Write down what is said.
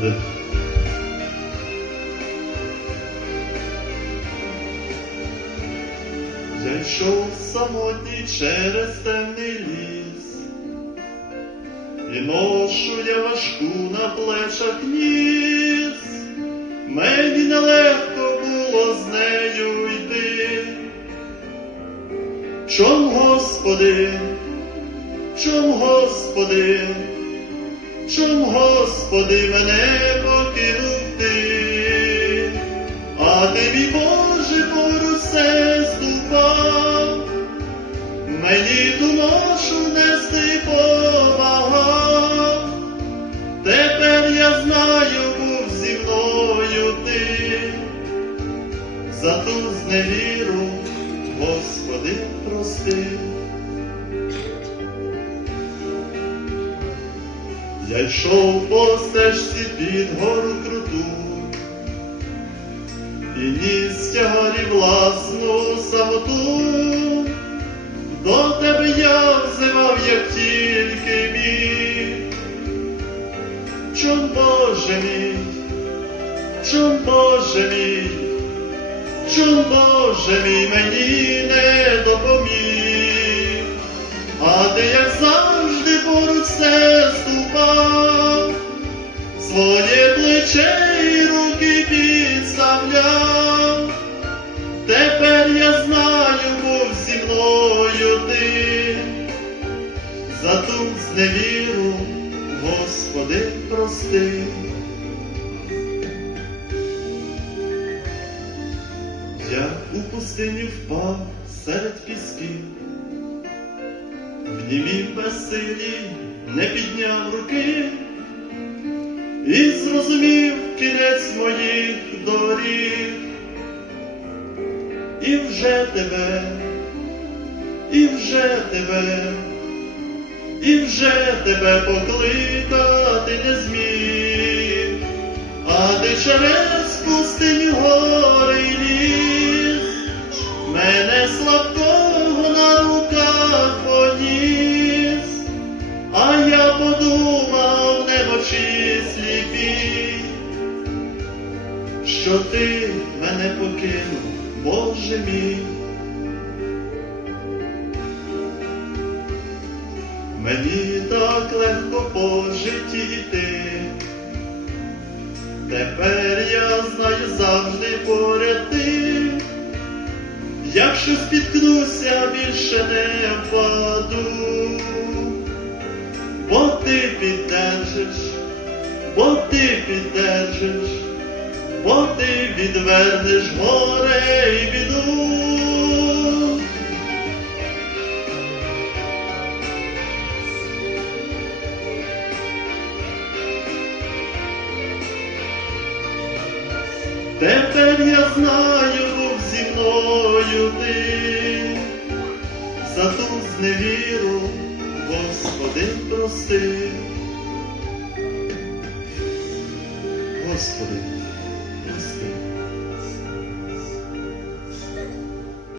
Один. Я йшов самотній через темний ліс, і ношу я важку на плечах ніс, мені нелегко було з нею йти. Чом, Господи, чом, Господи, чом, Господи, мене покинув ти, а ти, Боже, поруч все ступав, мені ту ношу нести помагав, тепер я знаю, був зі мною ти, за ту зневіру, Я йшов по стежці під гору круту, і ніс тягарі власну самоту, до тебе я взивав, як тільки міг. Чом Боже мій, чом Боже мій, чом Боже мій мені не своє плече і руки підставляв. Тепер я знаю, був зі мною ти, за ту зневіру, Господи, прости. Я у пустині впав серед пісків, в німім безсилі не підняв руки і зрозумів кінець моїх доріг, і вже тебе, і вже тебе, і вже тебе покликати не зміг, а ти через пустиню гори що ти мене покинув, Боже мій. Мені так легко по житті йти, тепер я знаю завжди поряд ти, якщо спіткнуся, більше не впаду, бо ти піддержиш, бо ти піддержиш, бо ти відвернеш горе і біду. Тепер я знаю, був зі мною ти, за ту зневіру, Господи, прости. Господи,